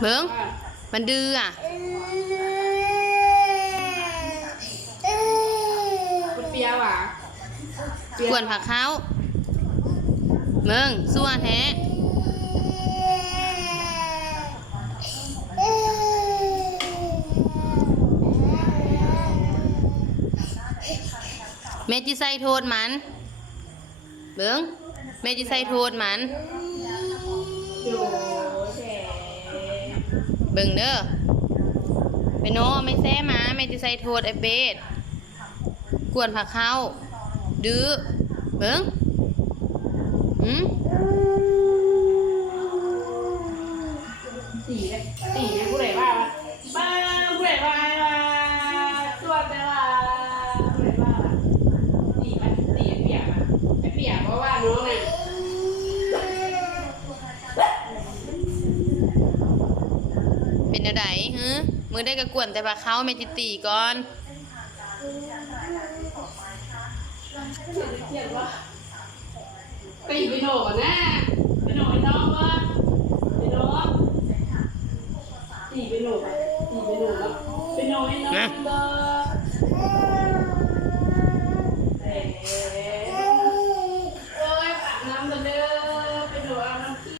เบิ้งมันดื้ออ่ะเปียว่ะกวนผักเขาเบิ้งซัวแท้แม่จิใส่โทษมันเบิ้งแม่จิใส่โทษมันเบิ้งเด้อไปโน่ไม่แซ่มาแม่จิใส่โทษไอเบสกวนผักเขาดื้อเบิ้งสี่ผู้ใดว่าบ้าผู้ใดว่าตัวแต่ว่าผู้ใดว่าสี่มันสี่เปียกไอเปียกเพราะว่าน้องน่ะเป็นอะไรมือได้กระกวนแต่ผักเขาแม่จิตีก่อนตีไปโหนนะ